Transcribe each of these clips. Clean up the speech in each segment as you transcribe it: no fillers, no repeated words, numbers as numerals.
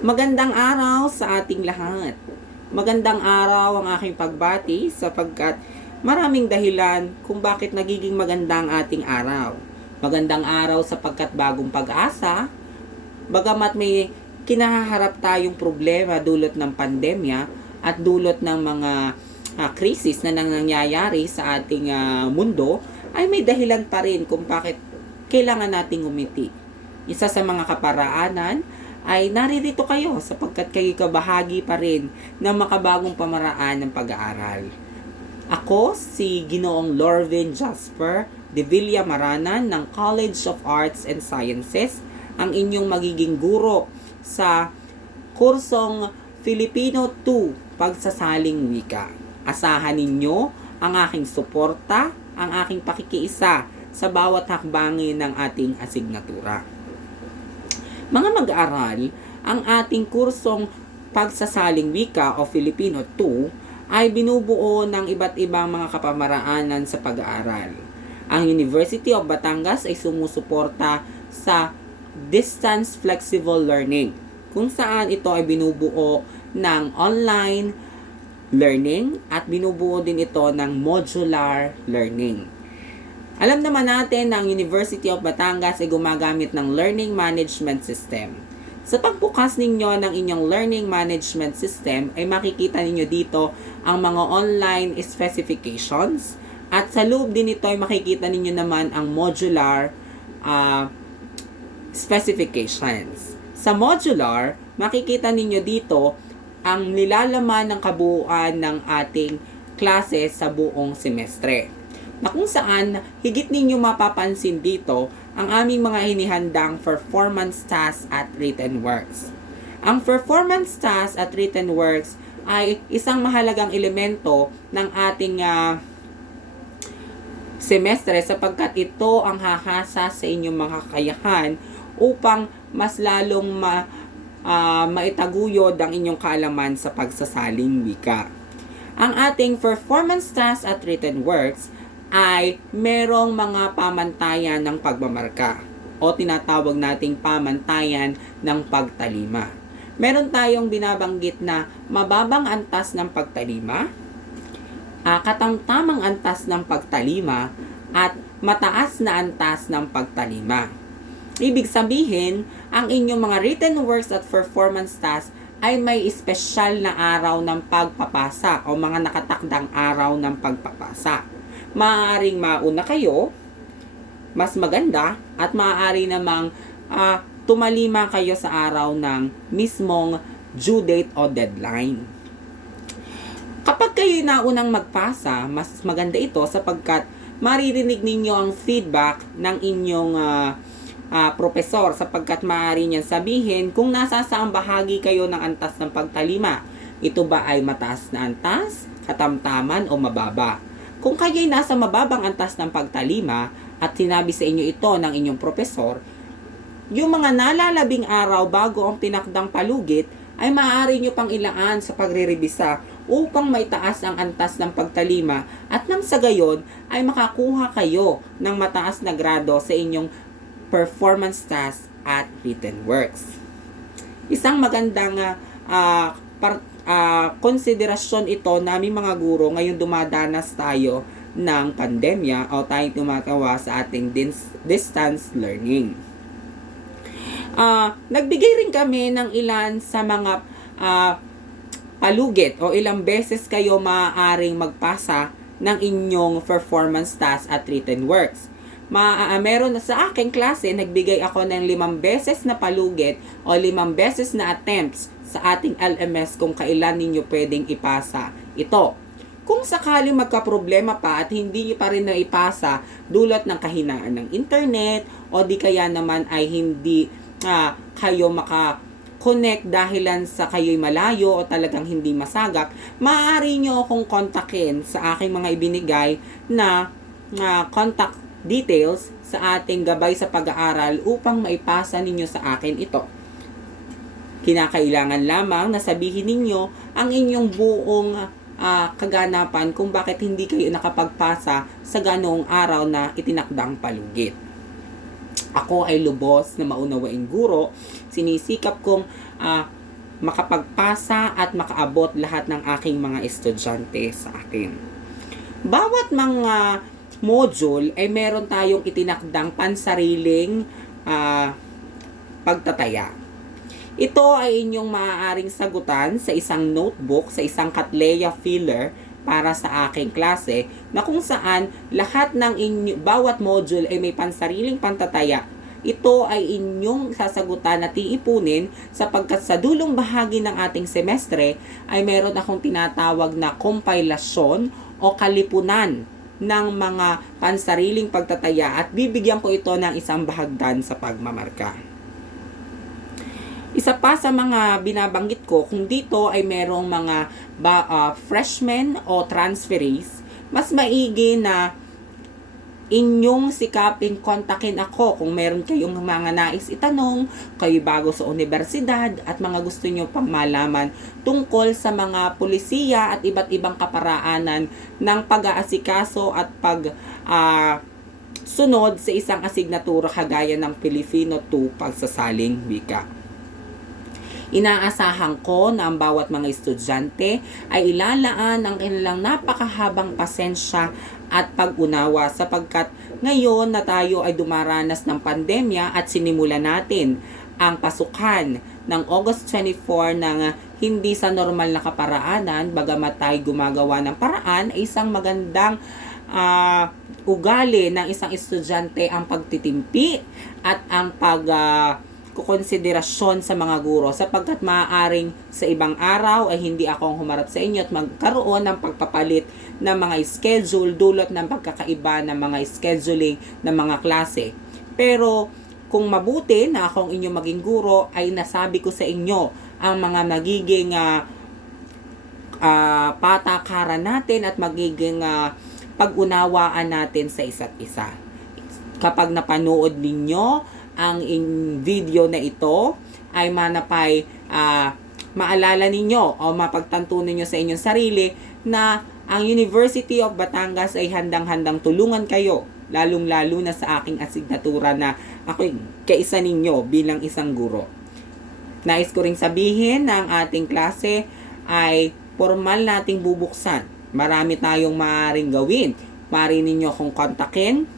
Magandang araw sa ating lahat. Magandang araw ang aking pagbati sapagkat maraming dahilan kung bakit nagiging maganda ang ating araw. Magandang araw sapagkat bagong pag-asa, bagamat may kinaharap tayong problema dulot ng pandemya at dulot ng mga krisis na nangyayari sa ating mundo, ay may dahilan pa rin kung bakit kailangan nating umiti. Isa sa mga kaparaanan ay naririto kayo sapagkat kayo kabahagi pa rin ng makabagong pamaraan ng pag-aaral. Ako si Ginoong Lorvin Jasper de Villa Maranan ng College of Arts and Sciences, ang inyong magiging guro sa kursong Filipino 2, Pagsasaling Wika. Asahan ninyo ang aking suporta, ang aking pakikiisa sa bawat hakbangin ng ating asignatura. Mga mag-aaral, ang ating kursong Pagsasaling Wika o Filipino 2 ay binubuo ng iba't ibang mga kapamaraanan sa pag-aaral. Ang University of Batangas ay sumusuporta sa Distance Flexible Learning, kung saan ito ay binubuo ng online learning at binubuo din ito ng modular learning. Alam naman natin na ang University of Batangas ay gumagamit ng Learning Management System. Sa pagbukas ninyo ng inyong Learning Management System ay makikita ninyo dito ang mga online specifications at sa loob din ito ay makikita ninyo naman ang modular specifications. Sa modular, makikita ninyo dito ang nilalaman ng kabuuan ng ating klase sa buong semestre, na kung saan higit ninyo mapapansin dito ang aming mga hinihandang performance tasks at written works. Ang performance tasks at written works ay isang mahalagang elemento ng ating semestre sapagkat ito ang hahasa sa inyong mga kakayahan upang mas lalong maitaguyod ang inyong kaalaman sa pagsasaling wika. Ang ating performance tasks at written works ay merong mga pamantayan ng pagmamarka o tinatawag nating pamantayan ng pagtalima. Meron tayong binabanggit na mababang antas ng pagtalima, katamtamang antas ng pagtalima, at mataas na antas ng pagtalima. Ibig sabihin, ang inyong mga written works at performance tasks ay may espesyal na araw ng pagpapasa o mga nakatakdang araw ng pagpapasa. Maaaring mauna kayo, mas maganda, at maaari namang tumalima kayo sa araw ng mismong due date o deadline. Kapag kayo naunang magpasa, mas maganda ito sapagkat maririnig ninyo ang feedback ng inyong profesor sapagkat maaari niyan sabihin kung nasa saang bahagi kayo ng antas ng pagtalima. Ito ba ay mataas na antas, katamtaman o mababa? Kung kayo'y nasa mababang antas ng pagtalima at sinabi sa inyo ito ng inyong profesor, yung mga nalalabing araw bago ang tinakdang palugit ay maaari nyo pang ilaan sa pagre-revisa upang maitaas ang antas ng pagtalima at nang sa gayon ay makakuha kayo ng mataas na grado sa inyong performance tasks at written works. Isang magandang konsiderasyon ito naming mga guro ngayon dumadanas tayo ng pandemya o tayong tumatawa sa ating distance learning. Nagbigay rin kami ng ilan sa mga palugit o ilang beses kayo maaaring magpasa ng inyong performance tasks at written works. Meron sa aking klase, nagbigay ako ng 5 beses na palugit o 5 beses na attempts sa ating LMS kung kailan ninyo pwedeng ipasa ito. Kung sakaling magka-problema pa at hindi nyo pa rin na ipasa dulot ng kahinaan ng internet o di kaya naman ay hindi kayo maka-connect dahilan sa kayo'y malayo o talagang hindi masagap, maaari nyo akong kontakin sa aking mga ibinigay na contact details sa ating gabay sa pag-aaral upang maipasa ninyo sa akin ito. Kinakailangan lamang na sabihin ninyo ang inyong buong kaganapan kung bakit hindi kayo nakapagpasa sa ganoong araw na itinakdang palugit. Ako ay lubos na maunawaing guro. Sinisikap kong makapagpasa at makaabot lahat ng aking mga estudyante sa akin. Bawat mga module ay meron tayong itinakdang pansariling pagtataya. Ito ay inyong maaaring sagutan sa isang notebook, sa isang Catleya filler para sa aking klase, na kung saan lahat ng bawat module ay may pansariling pantataya. Ito ay inyong sasagutan at iipunin sapagkat sa dulong bahagi ng ating semestre ay meron akong tinatawag na kompilasyon o kalipunan ng mga pansariling pagtataya at bibigyan ko ito ng isang bahagdan sa pagmamarka. Isa pa sa mga binabanggit ko, kung dito ay merong mga freshmen o transferees, mas maigi na inyong sikapin kontakin ako kung meron kayong mga nais itanong, kayo bago sa universidad at mga gusto nyo pang malaman tungkol sa mga pulisiya at iba't ibang kaparaanan ng pag-aasikaso at sunod sa isang asignatura kagaya ng Filipino 2 pagsasaling wika. Inaasahan ko na ang bawat mga estudyante ay ilalaan ang kanilang napakahabang pasensya at pag-unawa sapagkat ngayon na tayo ay dumaranas ng pandemya at sinimula natin ang pasukan ng August 24 ng hindi sa normal na kaparaanan, bagamat tayo gumagawa ng paraan, ay isang magandang ugali ng isang estudyante ang pagtitimpi at ang kukonsiderasyon sa mga guro sapagkat maaaring sa ibang araw ay hindi akong humarap sa inyo at magkaroon ng pagpapalit ng mga schedule dulot ng pagkakaiba ng mga scheduling ng mga klase. Pero kung mabuti na akong inyong maging guro ay nasabi ko sa inyo ang mga magiging patakaran natin at magiging pag-unawaan natin sa isa't isa. Kapag napanood ninyo ang video na ito ay manapay maalala ninyo o mapagtanto ninyo sa inyong sarili na ang University of Batangas ay handang-handang tulungan kayo, lalong-lalo na sa aking asignatura na ako kaisa ninyo bilang isang guro. Nais ko ring sabihin na ang ating klase ay formal nating bubuksan. Marami tayong maaaring gawin. Maaari ninyo akong kontakin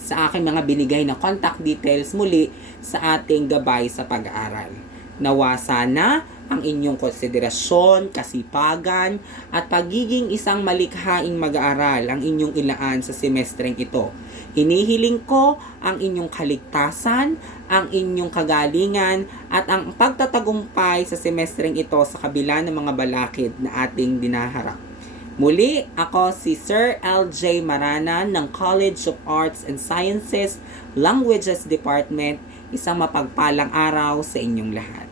sa aking mga binigay na contact details muli sa ating gabay sa pag-aaral. Nawa sana ang inyong konsiderasyon, kasipagan, at pagiging isang malikhaing mag-aaral ang inyong ilaan sa semestreng ito. Hinihiling ko ang inyong kaligtasan, ang inyong kagalingan, at ang pagtatagumpay sa semestreng ito sa kabila ng mga balakid na ating dinaharap. Muli, ako si Sir LJ Marana ng College of Arts and Sciences, Languages Department. Isang mapagpalang araw sa inyong lahat.